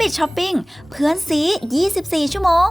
ปิดช้อปปิ้งเพื่อนซี 24 ชั่วโมง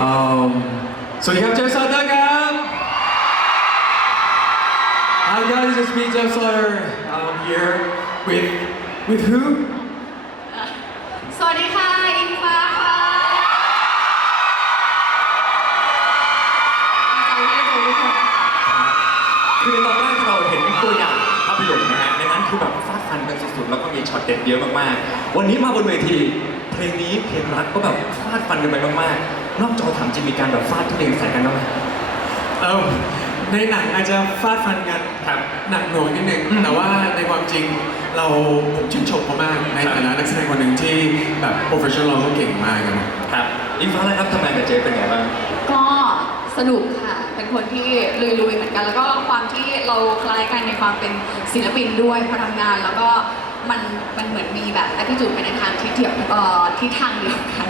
อืมสวัสดีครับเจฟซอร์เตอร์ครับ Hi guys, it's me, Jeff Sutter. I'm here with with who? สวัสดีค่ะ อิงฟ้าค่ะดีใจที่ได้เจอทุกคนคือในตอนแรกที่เราเห็นตัวอย่างภาพยนตร์นะฮะในนั้นคือแบบฟาดฟันกันสุดๆ แล้วก็มีช็อตเด็ดเยอะมากๆ วันนี้มาบนเวที เพลงนี้เพลงรักก็แบบฟาดฟันกันไปมากๆ นอกจอถามจริงมีการแบบฟาดทุเรียนใส่กันบ้างไหม เออในหนังอาจจะฟาดฟันกันครับหนักหน่วงนิดนึง อืมแต่ว่าในความจริงเราผมชื่นชมเขามากในครับ ฐานะนักแสดงคนหนึ่งที่แบบโปรเฟชชั่นอลเขาเก่งมากนะครับอิงฟ้าแล้วครับทำไมกับเจฟเป็นไงบ้าง ก็สนุกค่ะ เป็นคนที่ลุยๆเหมือนกัน แล้วก็ความที่เราคล้ายกันในความเป็นศิลปินด้วยพอทำงาน แล้วก็มันมันเหมือนมีแบบ attitude ไปในทางที่เดียวเอ่อที่ทางเดียวกัน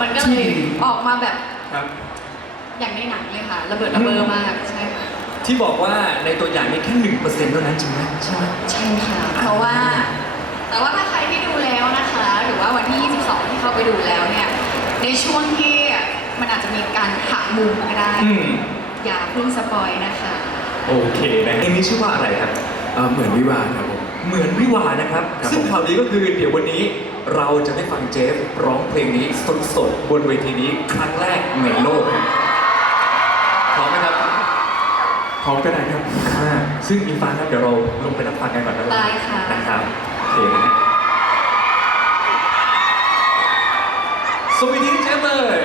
มันก็เลยออกมาแบบครับ อย่างในหนังเลยค่ะ ระเบิดระเบ้อมากใช่ค่ะ ที่บอกว่าในตัวอย่างนี้แค่หนึ่งเปอร์เซ็นต์เท่านั้นจริงไหมใช่ไหม ใช่ค่ะ เพราะว่า แต่ว่าถ้าใครที่ดูแล้วนะคะ หรือว่าวันที่ 22 ที่เข้าไปดูแล้วเนี่ย ในช่วงที่มันอาจจะมีการหักมุมก็ได้ อืม อย่าเพิ่งสปอยนะคะ โอเคนะเพลงนี้ชื่อว่าอะไรครับ เอ่อเหมือนวิวาห์ครับผม เหมือนวิวาห์นะครับ ครับซึ่งผม ข่าวดีก็คือเดี๋ยววันนี้เราจะได้ฟังเจฟร้องเพลงนี้สดๆบนเวทีนี้ครั้งแรกในโลกครับพร้อมไหมครับพร้อมก็ได้ครับ อ่าซึ่งอิงฟ้าครับเดี๋ยวเราลงไปรับฟังกันก่อนนะได้ค่ะ นะครับโอเคนะฮะสวัสดีเจฟเลย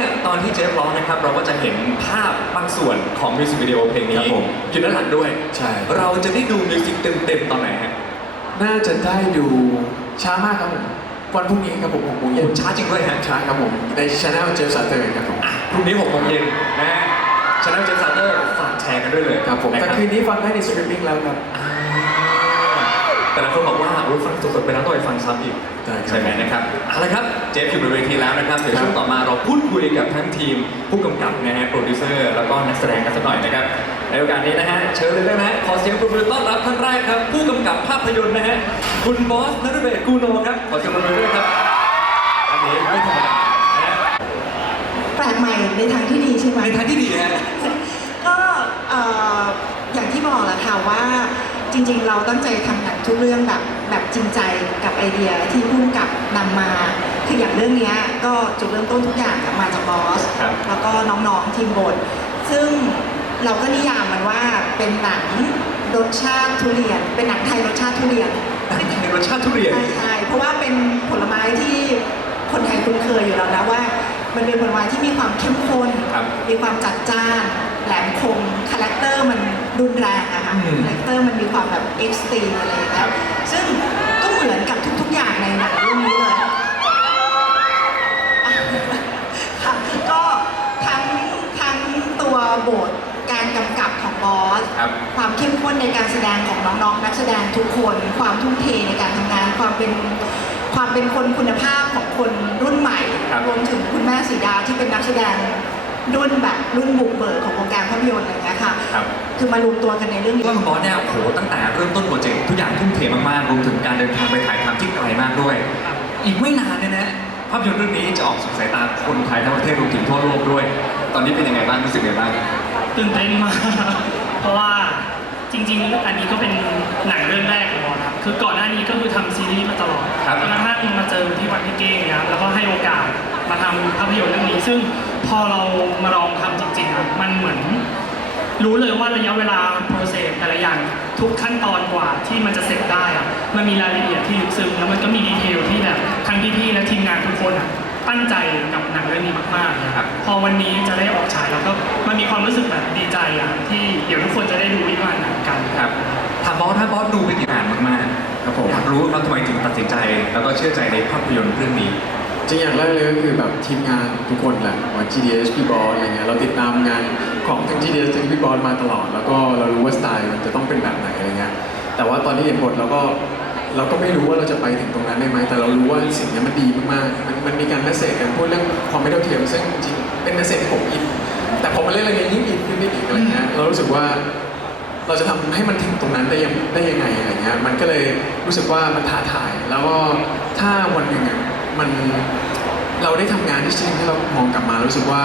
เมื่อกี้นี้เนี่ยตอนที่เจฟร้องนะครับ เราก็จะเห็นภาพบางส่วนของมิวสิกวิดีโอเพลงคนี้รับผมอยู่ด้านหลังด้วยใช่ เราจะได้ดูมิวสิกเต็มๆตอนไหนฮะน่าจะได้ดูช้ามากครับผมวันพรุ่งนี้ครับผมหกโมงโอ้เย็นช้าจริงด้วยฮะช้าครับผมในช anel เจฟสัตเตอร์ครับผมพรุ่งนี้6โมงเย็นนะฮะช anel เจฟซาเตอร์ฝากแชร์กันด้วยเลยครับผมนะแต่รับคืนนี้ฟังได้ในสตรีมมิ่งแล้วครับ อ่า แต่ละคนบอกว่าโอ้ยฟังสดๆไปแล้วต้องไปฟังซ้ำอีกใช่ครับ ใช่ไหมนะครับเอาละครับเจฟอยู่บนเวทีแล้วนะครับเดี๋ยวครับช่วงต่อมาเราพูดคุยกับทั้งทีมผู้กำกับนะฮะโปรดิวเซอร์แล้วก็นักแสดงกันสักหน่อยนะครับในโอกาสนี้นะฮะเชิญเลยได้ไหมฮะขอเสียงปรบมือต้อนรับท่านแรกครับ ผู้กำกับภาพยนตร์นะฮะคุณบอสนฤเบศกูโนครับขอเสียงปรบมือด้วยครับอันนี้ไม่ธรรมดานะฮะแปลกใหม่ในทางที่ดีใช่ไหม ในทางที่ดีฮะ ก็เอ่ออย่างที่บอกแหละค่ะว่าจ ริงๆ เราตั้งใจทำหนังทุกเรื่องแบบแบบจริงใจกับไอเดียที่พุ่มกับนำมาคืออย่างเรื่องเนี้ยก็จุดเริ่มต้นทุกอย่างมาจากบอส ครับแล้วก็น้องๆทีมบท ซึ่งเราก็นิยามมันว่าเป็นหนังรสชาติทุเรียน เป็นหนังไทยรสชาติทุเรียน ในรสชาติทุเรียน ใช่ใช่เพราะว่าเป็นผลไม้ที่คนไทยคุ้นเคยอยู่แล้วนะว่า มันเป็นผลไม้ที่มีความเข้มข้น ครับมีความจัดจ้าน แหลมคม คาแรคเตอร์มัน รุนแรงอะค่ะอืมคาแรคเตอร์มันมีความแบบเอ็กซ์ตรีมอะไรอย่างครัเงี้บยซึ่งก็เหมือนกับทุกๆอย่างในหนังเรื่องนี้เลยค่ะก็ทั้งทั้งตัวบทการกำกับของบอส ครับ ความเข้มข้นในการแสดงของน้องๆ นักแสดงทุกคน ความทุ่มเทในการทำงาน ความเป็นความเป็นคนคุณภาพของคนรุ่นใหม่ครับ รวมถึงคุณแม่สีดาที่เป็นนักแสดง รุ่นแบบรุ่นบุกเบิกของวงการภาพยนตร์อะไรอย่างเงี้ยค่ะ ครับ คือมารวมตัวกันในเรื่องนี้ว่าคุณบอสเนี่ยโอ้โหตั้งแต่เริ่มต้นโปรเจกต์ทุกอย่างทุ่มเทมากๆรวมถึงการเดินทางไปถ่ายทำที่ไกลมากด้วย อีกไม่นานเนี่ยนะภาพยนตร์เรื่องนี้จะออกสู่สายตาคนไทยทั้งประเทศรวมถึงทั่วโลกด้วย ตอนนี้เป็นยังไงบ้างรู้สึกยังไงบ้าง ตื่นเต้นมาก เพราะว่าจริงๆ อันนี้ก็เป็นหนังเรื่องแรกของบอลครับ คือก่อนหน้านี้ก็คือทำซีรีส์มาตลอดครับจนกระทั่งมาเจอที่วันที่เก้งเนี่ยครับแล้วก็ให้โอกาสมาทำภาพยนตร์เรื่องนี้ ซึ่ง พอเรามาลองทำจริงๆอะมันเหมือน รู้เลยว่าระยะเวลาโปรเซสแต่ละอย่างทุกขั้นตอนกว่าที่มันจะเสร็จได้อะมันมีรายละเอียดที่ลึกซึ้งแล้วมันก็มีดีเทลที่แบบทั้งพี่ๆและทีมงานทุกคนอะตั้งใจกับหนังเรื่องนี้มากๆนะครับพอวันนี้จะได้ออกฉายแล้วก็มันมีความรู้สึกแบบดีใจอะที่เดี๋ยวทุกคนจะได้ดูวิมานหนังกันครับถามบอสถ้าบอสดูเป็นอย่างมากๆครับผมอยากรู้ว่าทำไมถึงตัดสินใจ แล้วก็เชื่อใจในภาพยนตร์เรื่องนี้ จริงอย่างแรกเลยก็คือแบบทีมงานทุกคนแหละว่า GDS พี่บอสอะไรเงี้ยเราติดตามงานของทั้ง GDS ทั้งพี่บอสมาตลอด แล้วก็เรารู้ว่าสไตล์มันจะต้องเป็นแบบไหนอะไรเงี้ยแต่ว่าตอนที่เห็นบทเราก็เราก็ไม่รู้ว่าเราจะไปถึงตรงนั้นได้ไหมแต่เรารู้ว่าสิ่งนี้มันดีมากๆมันมันมีการเมสเซจกันพูดเรื่องความไม่เท่าเทียมซึ่งจริงเป็นเมสเซจที่ผมอินแต่พอมาเล่นเรื่องนี้ยิ่งอินขึ้นไปอีกอะไรเงี้ยเรารู้สึกว่าเราจะทำให้มันถึงตรงนั้นได้ยังได้ยังไงอะไรเงี้ยมันก็เลยรู้สึกว่ามันท้าทาย แล้วก็ถ้าวันหนึ่งอะ มันเราได้ทำงานที่ชิ้นที่เรามองกลับมารู้สึกว่า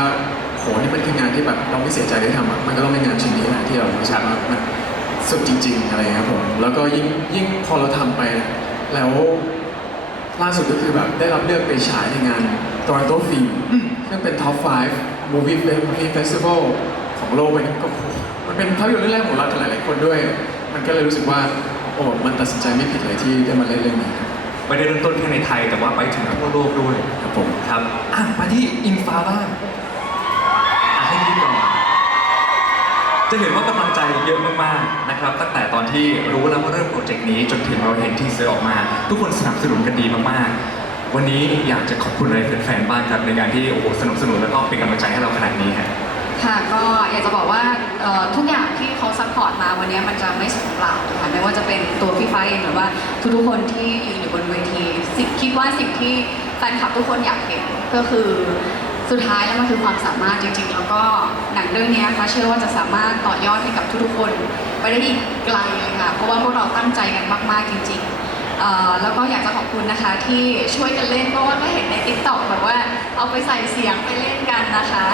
โหนี่มันคืองานที่แบบเราไม่เสียใจได้ทำอะมันก็ต้องเป็นงานชิ้นนี้แหละที่เรารู้สึกว่ามันสุดจริง ๆ อะไรเงี้ยครับผมแล้วก็ยิ่งยิ่งพอเราทำไป แล้วล่าสุดก็คือแบบได้รับเลือกไปฉายในงาน Toronto Film ซึ่งเป็น Top 5 Movie Movie Festival ของโลกไปก็โอ้โหมันเป็นภาพยนตร์เรื่องแรกของเรากับหลายๆคนด้วย มันก็เลยรู้สึกว่าโอ้มันตัดสินใจไม่ผิดเลยที่ได้มาเล่นเรื่องนี้ครับ ไม่ได้เริ่มต้นแค่ในไทย แต่ว่าไปถึงทั่วโลกด้วยครับผมครับอะมาที่อิงฟ้าบ้างอะให้พี่ก่อนจะเห็นว่ากำลังใจเยอะมากๆนะครับ ตั้งแต่ตอนที่รู้แล้วว่าเริ่มโปรเจกต์นี้ จนถึงเราเห็นทีเซอร์ออกมา ทุกคนสนับสนุนกันดีมากๆ วันนี้อยากจะขอบคุณอะไรแฟนๆบ้างครับในการที่โอ้โหสนับสนุนแล้วก็เป็นกำลังใจให้เราขนาดนี้ฮะ ค่ะก็อยากจะบอกว่าทุกอย่างที่เขาซัพพอร์ตมาวันนี้มันจะไม่สูญเปล่าค่ะไม่ว่าจะเป็นตัวพี่ฟ้าเองหรือว่าทุกๆคนที่ยืนอยู่บนเวทีสิ่งคิดว่าสิ่งที่แฟนคลับทุกคนอยากเห็นก็คือสุดท้ายแล้วมันคือความสามารถจริงๆ แล้วก็หนังเรื่องนี้นะคะเชื่อว่าจะสามารถต่อยอดให้กับทุกๆคน ไปได้อีกไกลเลยค่ะเพราะว่าพวกเราตั้งใจกันมากๆจริงๆแล้วก็อยากจะขอบคุณนะคะที่ช่วยกันเล่นเพราะว่าก็เห็นในติ๊กต็อกแบบว่าเอาไปใส่เสียงไปเล่นกันนะคะ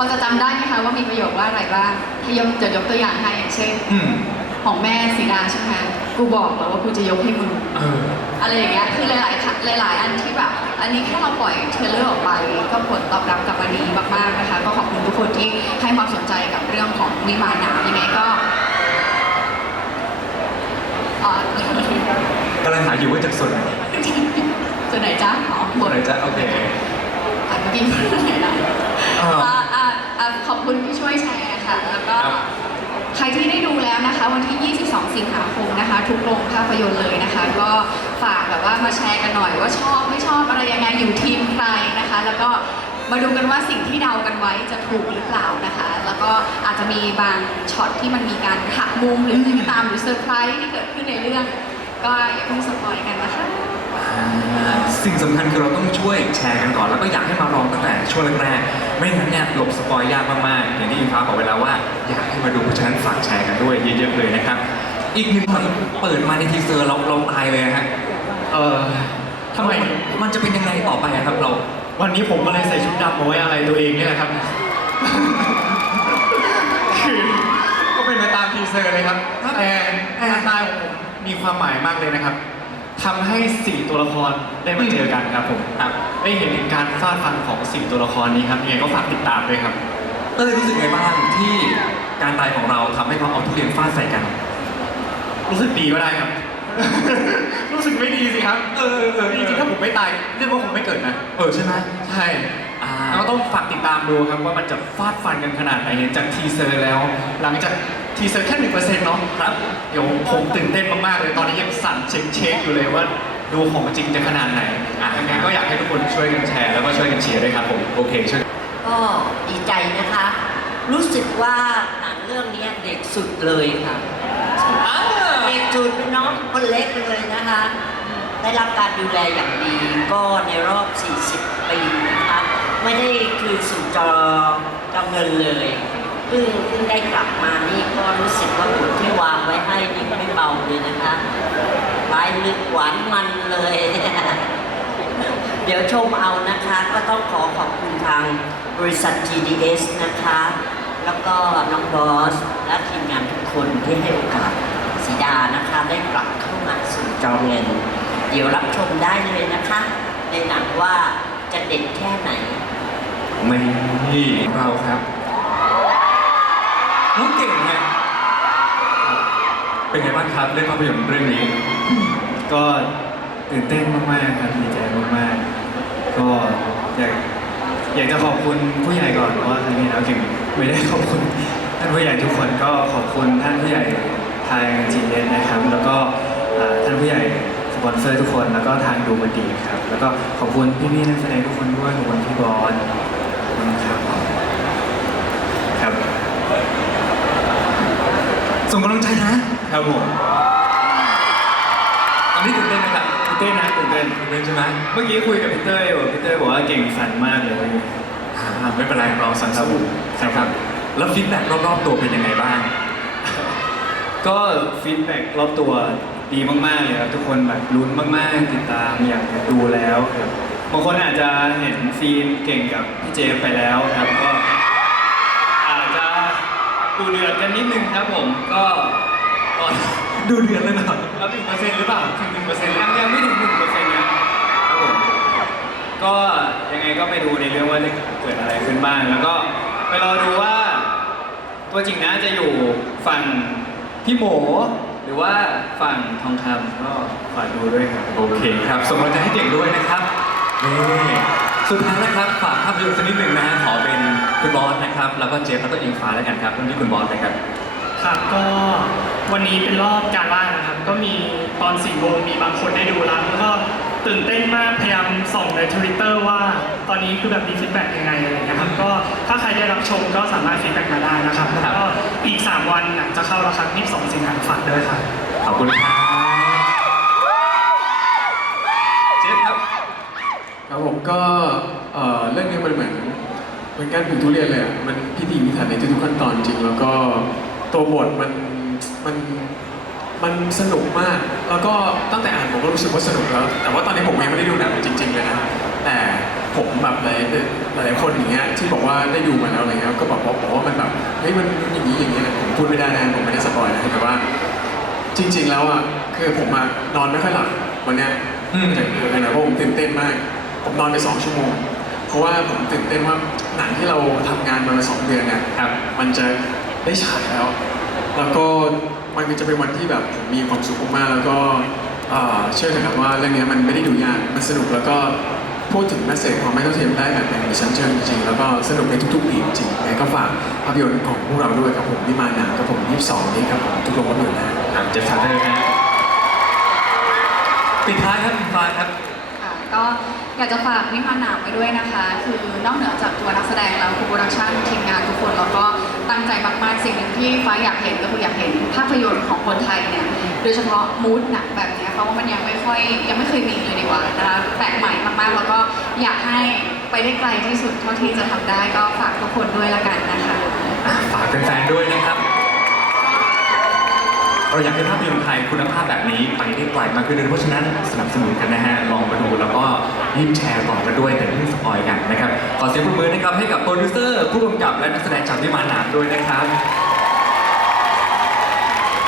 พอจะจำได้ไหมคะว่ามีประโยคว่าอะไรบ้างให้ยกจะยกตัวอย่างให้อย่างเช่น อืมของแม่สีดาใช่ไหมกูบอกแล้วว่ากูจะยกให้มึง เออ อะไรอย่างเงี้ย คือหลายๆค่ะหลาย ๆ อันที่แบบ อันนี้แค่เราปล่อยเทรลเลอร์ออกไป ก็ผลตอบรับกลับมาดีมาก ๆ นะคะ ก็ขอบคุณทุกคนที่ให้ความสนใจกับเรื่องของวิมานหนาวยังไงก็อ่ากำลังหาอยู่ว่าจากส่วนไหนส่วนไหนจ๊ะอ๋อหมส่วดนไหนจะโอเค อะเมื่อกี้พูดไหนนะ อ่า อ่า อ่าอ่าขอบคุณที่ช่วยแชร์ค่ะ แล้วก็ครับ ใครที่ได้ดูแล้วนะคะ วันที่ 22 สิงหาคมนะคะ ทุกโรงภาพยนตร์เลยนะคะ ก็ฝากแบบว่ามาแชร์กันหน่อยว่าชอบไม่ชอบอะไรยังไงอยู่ทีมใครนะคะ แล้วก็มาดูกันว่าสิ่งที่เดากันไว้จะถูกหรือเปล่านะคะ แล้วก็อาจจะมีบางช็อตที่มันมีการหักมุมหรืออะไรก็ตามหรือเซอร์ไพรส์ที่เกิดขึ้นในเรื่อง ก็อย่าเพิ่งสปอยกันนะคะอ่า สิ่งสำคัญคือเราต้องช่วยแชร์กันก่อน แล้วก็อยากให้มาลองตั้งแต่ช่วงแรกๆไม่งั้นเนี่ยหลบสปอยยากมากๆอย่างที่อิงฟ้าบอกไว้แล้วว่า อยากให้มาดูเพราะฉะนั้นฝากแชร์กันด้วยเยอะๆเลยนะครับ อีกหนึ่งมันเปิดมาในทีเซอร์เราเราตายเลยอะฮะเออทำไมมันจะเป็นยังไงต่อไปอะครับเรา วันนี้ผมก็เลยใส่ชุดดำมาไว้อะไรตัวเองนี่แหละครับ คือก็เป็นไปตามทีเซอร์เลยครับแต่แต่ตายของผมมีความหมายมากเลยนะครับ ทำให้สี่ตัวละครได้มาเจอกันครับผมครับได้เห็นถึงการฟาดฟันของสี่ตัวละครนี้ครับยังไงก็ฝากติดตามด้วยครับ เต้ยรู้สึกไงบ้างที่การตายของเราทำให้เขาเอาทุเรียนฟาดใส่กัน รู้สึกดีก็ได้ครับ รู้สึกไม่ดีสิครับ เออเออจริงๆถ้าผมไม่ตายเรื่องว่าผมไม่เกิดนะ เออใช่ไหมใช่อ่าแล้วก็ต้องฝากติดตามดูครับว่ามันจะฟาดฟันกันขนาดไหนเห็นจากทีเซอร์แล้ว หลังจาก ทีเซอร์แค่หนึ่งเปอร์เซ็นต์เนาะครับเดี๋ยวผมตื่นเต้นมากๆเลยตอนนี้ยังสั่นเช็คเช็คอยู่เลยว่าดูของจริงจะขนาดไหนอะยังไงก็อยากให้ทุกคนช่วยกันแชร์แล้วก็ช่วยกันเชียร์ด้วยครับผมโอเคช่วยก็ดีใจนะคะ รู้สึกว่าหนังเรื่องนี้เด็กสุดเลยค่ะเด็กสุดเป็นน้องคนเล็กเลยนะคะ ได้รับการดูแลอย่างดีก็ในรอบ 40 ปีนะคะไม่ได้คืนสู่จอจอเงินเลย เพิ่งเพิ่งได้กลับมานี่ก็รู้สึกว่าบทที่วางไว้ให้นี่ไม่เบาเลยนะคะร้ายลึกหวานมันเลย เดี๋ยวชมเอานะคะ ก็ต้องขอขอบคุณทางบริษัท GDS นะคะ แล้วก็น้องบอส และทีมงานทุกคนที่ให้โอกาสสีดานะคะ ได้กลับเข้ามาสู่จอเงิน เดี๋ยวรับชมได้เลยนะคะ ในหนังว่าจะเด็ดแค่ไหน ไม่เราครับ น้องเก่งฮะเป็นไงบ้างครับเล่นภาพยนตร์เรื่องนี้ ก็ตื่นเต้นมากๆครับดีใจมากๆ ก็อยากอยากจะขอบคุณผู้ใหญ่ก่อนเพราะว่าครั้งนี้แล้วเก่งไม่ได้ขอบคุณท่านผู้ใหญ่ทุกคนก็ขอบคุณท่านผู้ใหญ่ทางจีเนนะครับ แล้วก็อ่าท่านผู้ใหญ่สปอนเซอร์ทุกคนแล้วก็ทางดูมันดีครับ แล้วก็ขอบคุณพี่ๆนักแสดงทุกคนด้วยขอบคุณพี่บอลขอบคุณครับ ส่งกำลังใจนะครับผมตอนนี้ตื่นเต้นไหมครับตื่นเต้นนะตื่นเต้นตื่นเต้นใช่ไหมเมื่อกี้คุยกับพี่เต้ยบอกพี่เต้ยบอกว่าเก่งฝันมากเลยอ่าอ่าไม่เป็นไรเราสันสู้นะครับ แล้วฟีดแบ็กรอบๆตัวเป็นยังไงบ้าง ก็ฟีดแบ็กรอบตัวดีมากๆเลยครับทุกคนแบบลุ้นมากๆ ติดตามอยากดูแล้วครับบางคนอาจจะเห็นซีนเก่งกับพี่เจฟไปแล้วครับก็อาจจะ ดูเดือดกันนิดนึงครับผมก็ก่อนดูเดือนเลยเหรอแล้วหนึ่งเปอร์เซ็นต์หรือเปล่าถึงหนึ่งเปอร์เซ็นต์ยังยังไม่ถึงหนึ่งเปอร์เซ็นต์นะครับผมก็ยังไงก็ไปดูในเรื่องว่าจะเกิดอะไรขึ้นบ้าง แล้วก็ไปรอดูว่า ตัวจริงนะจะอยู่ฝั่งพี่โหมหรือว่าฝั่งทองคำก็ฝากดูด้วยครับ โอเคครับส่งกำลังใจให้เก่งด้วยนะครับนี่สุดท้ายนะครับฝากภาพยนตร์สักนิดหนึ่งนะฮะขอเป็น คุณบอสนะครับ แล้วก็เจฟแล้วก็อิงฟ้าแล้วกันครับเริ่มที่คุณบอสเลยครับ ครับก็วันนี้เป็นรอบการล่านะครับ ก็มีตอนสี่โมงมีบางคนได้ดูแล้วแล้วก็ตื่นเต้นมากพยายามส่องในทวิตเตอร์ว่าตอนนี้คือแบบมีฟีดแบ็กยังไงอะไรอย่างเงี้ยครับก็ถ้าใครได้รับชมก็สามารถฟีดแบ็กมาได้นะครับแล้วก็อีก 3 วันหนังจะเข้าแล้วครับ22 สิงหาคมฝากด้วยครับขอบคุณครับเจฟครับ ครับผมก็เอ่อเรื่องนี้มันเหมือน เหมือนการปลูกทุเรียนเลยอะมันพิถีพิถันในทุกๆขั้นตอนจริง แล้วก็ตัวบทมันมันมันสนุกมาก แล้วก็ตั้งแต่อ่านผมก็รู้สึกว่าสนุกแล้ว แต่ว่าตอนนี้ผมยังไม่ได้ดูหนังจริงๆเลยนะ แต่ผมแบบหลายหลายๆคนอย่างเงี้ยที่บอกว่าได้ดูมาแล้วอะไรเงี้ย ก็บอกว่าบอกว่ามันแบบเฮ้ยมันอย่างนี้อย่างนี้นะผมพูดไม่ได้นะผมไม่ได้สปอยนะแต่ว่า จริง ๆ แล้วอะคือผมอะนอนไม่ค่อยหลับวันเนี้ยอืมจากเออนะเพราะผมตื่นเต้นมาก ผมนอนไปสองชั่วโมง เพราะว่าผมตื่นเต้นว่าหนังที่เราทำงานมาสองเดือนเนี่ยครับ มันจะได้ฉายแล้ว แล้วก็มันจะเป็นวันที่แบบผมมีความสุขมากๆแล้วก็เอ่อเชื่อเถอะครับว่าเรื่องนี้มันไม่ได้ดูยากมันสนุกแล้วก็พูดถึงแมสเซจความไม่เท่าเทียมได้แบบอย่างมีชั้นเชิงจริงๆแล้วก็สนุกในทุกๆปีจริงๆยังไงก็ฝากภาพยนตร์ของพวกเราด้วยครับผมวิมานหนังครับผม 22 นี้ครับผมทุกโรงภาพยนตร์นะครับเจฟทันเดอร์ฮะปิดท้ายครับอิงฟ้าครับค่ะ ก็อยากจะฝากนิพานหนามไปด้วยนะคะ คือนอกเหนือจากตัวนักแสดงแล้วคือโปรดักชันทีมงานทุกคนแล้วก็ตั้งใจมากๆสิ่งหนึ่งที่ฟ้าอยากเห็นก็คืออยากเห็นภาพยนตร์ของคนไทยเนี่ยโดยเฉพาะมูดหนังแบบนี้เพราะว่ามันยังไม่ค่อยยังไม่เคยมีเลยดีกว่านะคะแปลกใหม่มากๆแล้วก็อยากให้ไปได้ไกลที่สุดเท่าที่จะทำได้ก็ฝากทุกคนด้วยละกันนะคะฝากแฟนๆด้วยนะครับ เราอยากให้ภาพยนตร์ไทยคุณภาพแบบนี้ไปได้ไกลมากขึ้นเพราะฉะนั้นสนับสนุนกันนะฮะลองมาดูแล้วก็ยิ่งแชร์ต่อกันด้วยแต่ไม่สปอยกันนะครับขอเสียงปรบมือนะครับให้กับโปรดิวเซอร์ผู้กำกับและนักแสดงจากวิมานหนามด้วยนะครับ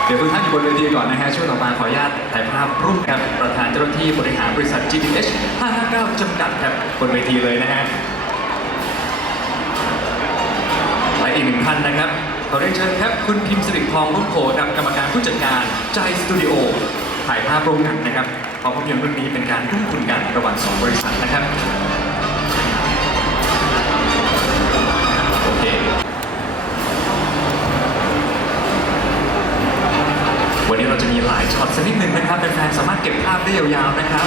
เดี๋ยวทุกท่านอยู่บนเวทีก่อนนะฮะช่วงต่อมาขออนุญาตถ่ายภาพร่วมกับประธานเจ้าหน้าที่บริหารบริษัท GTH 559จำกัดครับบนเวทีเลยนะฮะและอีกหนึ่งท่านนะครับ ขอเรียนเชิญครับ คุณพิมพ์สิริทองรุ่งโพครับกรรมการผู้จัดการใจสตูดิโอถ่ายภาพร่วมกันนะครับเพราะภาพยนตร์เรื่องนี้เป็นการร่วมทุนกันระหว่างสองบริษัทนะครับโอเควันนี้เราจะมีหลายช็อตสักนิดหนึ่งนะครับแฟนๆสามารถเก็บภาพได้ยาวๆนะครับ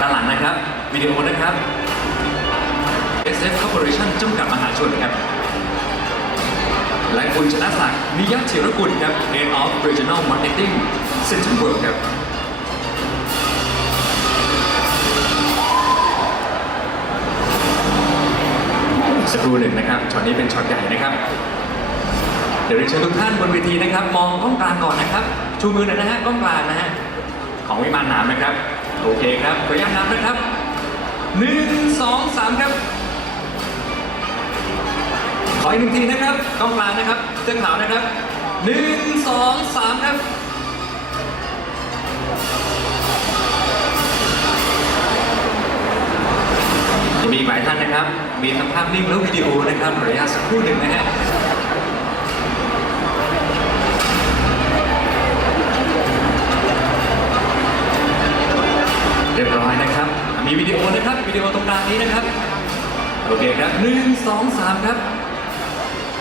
ด้านหลังนะครับวิดีโอนะครับ SF Corporation จำกัดมหาชนครับ และคุณชนะศักดิ์นิยะธีรกุลครับ Head of Regional Marketing Central World ครับสักครู่หนึ่งนะครับช็อตนี้เป็นช็อตใหญ่นะครับ เดี๋ยวเรียนเชิญทุกท่านบนเวทีนะครับ มองกล้องกลางก่อนนะครับ ชูมือหน่อยนะฮะกล้องกลางนะฮะของวิมานหนามนะครับ โอเคครับขออนุญาตนับนะครับหนึ่งสองสามครับ ขออีกหนึ่งทีนะครับกล้องกลางนะครับเสื้อขาวนะครับหนึ่งสองสามครับยังมีหลายท่านนะครับ มีทั้งภาพนิ่งและวิดีโอนะครับระยะสักครู่หนึ่งนะฮะเรียบร้อยนะครับ มีวิดีโอนะครับ วิดีโอตรงกลางนี้นะครับ โอเคครับหนึ่งสองสามครับ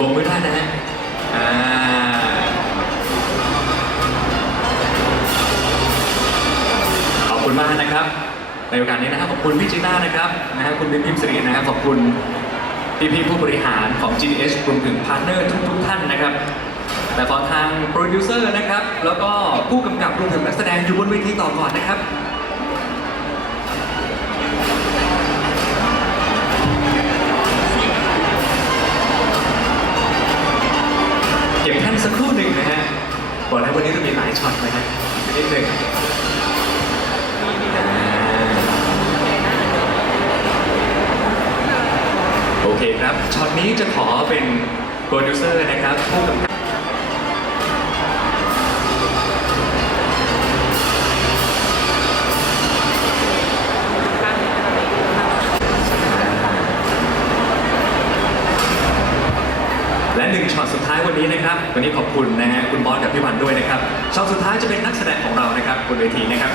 โบกมือได้นะฮะอ่าขอบคุณมากนะครับ ในโอกาสนี้นะครับขอบคุณพี่จีน่านะครับนะฮะคุณบิ๊กพิมพ์สิรินะครับขอบคุณพี่พี่ๆผู้บริหารของ GDS รวมถึงพาร์ทเนอร์ทุกๆท่านนะครับแต่ขอทางโปรดิวเซอร์นะครับ แล้วก็ผู้กำกับรวมถึงนักแสดงอยู่บนเวทีต่อก่อนนะครับ ครู่หนึ่งนะฮะบอกแล้ววันนี้เรามีหลายช็อตนะฮะนิดหนึ่งโอเคครับช็อตนี้จะขอเป็นโปรดิวเซอร์นะครับผู้กำกับ หนึ่งช็อตสุดท้ายวันนี้นะครับ วันนี้ขอบคุณนะฮะคุณบอสกับพี่วันด้วยนะครับช็อตสุดท้ายจะเป็นนักแสดงของเรานะครับบนเวทีนะครับ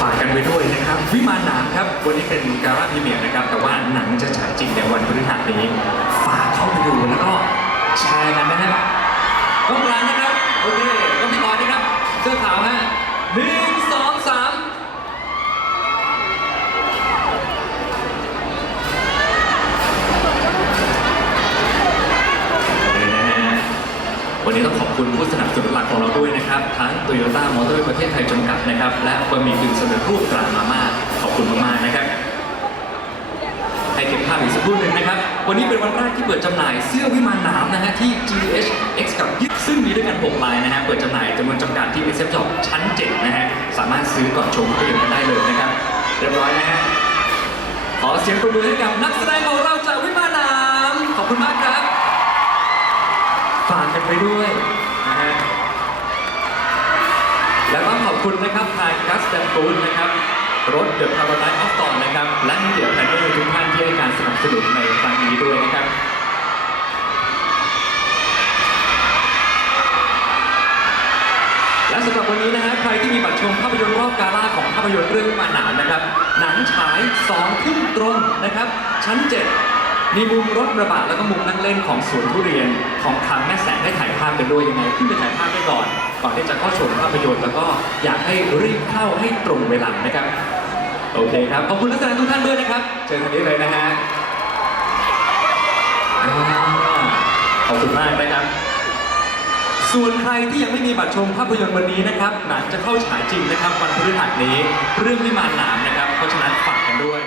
ฝากกันไว้ด้วยนะครับ วิมานหนามครับ วันนี้เป็นการ่าพรีเมียร์นะครับ แต่ว่าหนังจะฉายจริงในวันพฤหัสนี้ ฝากเข้าไปดูแล้วก็แชร์กันนะฮะกล้องกลางนะครับ โอเคก็พี่บอยนะครับ เสื้อขาวฮะหนึ่งสองสามนี่นะฮะ วั นี้ต้องขอบคุณผู้สนับสนุนหลักของเราด้วยนะครับ ทั้ง Toyota Motor ประเทศไทยจำกัดนะครับ และบะหมี่กึ่งสำเร็จรูปตรามาม่าขอบคุณมากๆนะครับให้เก็บภาพอีกสักครู่หนึ่งนะครับ วันนี้เป็นวันแรกที่เปิดจำหน่ายเสื้อวิมานนามนะฮะที่ GH X กับยึดซึ่งมีด้วยกัน 6 ลายนะฮะ เปิดจำหน่ายจำนวนจำกัดที่ SF Shop ชั้น 7 นะฮะ สามารถซื้อก่อนชมภาพยนตร์กันได้เลยนะครับ เรียบร้อยนะฮะ ขอเสียงปรบมือให้กับนักแสดงของเราจากวิมานนามขอบคุณมากครับ ไปด้วยนะฮะและต้องขอบคุณนะครับทางกัสแดนฟูดนะครับรถเดือะพาราไดออฟตอนนะครับ และมีเดียแพนเนอร์ทุกท่านที่ให้การสนับสนุนในครั้งนี้ด้วยนะครับและสำหรับวันนี้นะฮะใครที่มีบัตรชมภาพยนตร์รอบกาล่าของภาพยนตร์เรื่องมาหนามนะครับ หนังฉาย2ทุ่มตรงนะครับ ชั้น 7 มีมุมรถกระบะแล้วก็มุมนั่งเล่นของสวนทุเรียนของทางแม่แสงให้ถ่ายภาพกันด้วยยังไงขึ้นไปถ่ายภาพได้ก่อน ก่อนที่จะเข้าชมภาพยนตร์แล้วก็อยากให้รีบเข้าให้ตรงเวลานะครับ โอเคครับ ขอบคุณนักแสดงทุกท่านด้วยนะครับ เชิญทางนี้เลยนะฮะขอบคุณมากนะครับส่วนใครที่ยังไม่มีบัตรชมภาพยนตร์วันนี้นะครับหนังจะเข้าฉายจริงนะครับวันพฤหัสนี้ เรื่องวิมานหนามนะครับ เพราะฉะนั้นฝากกันด้วย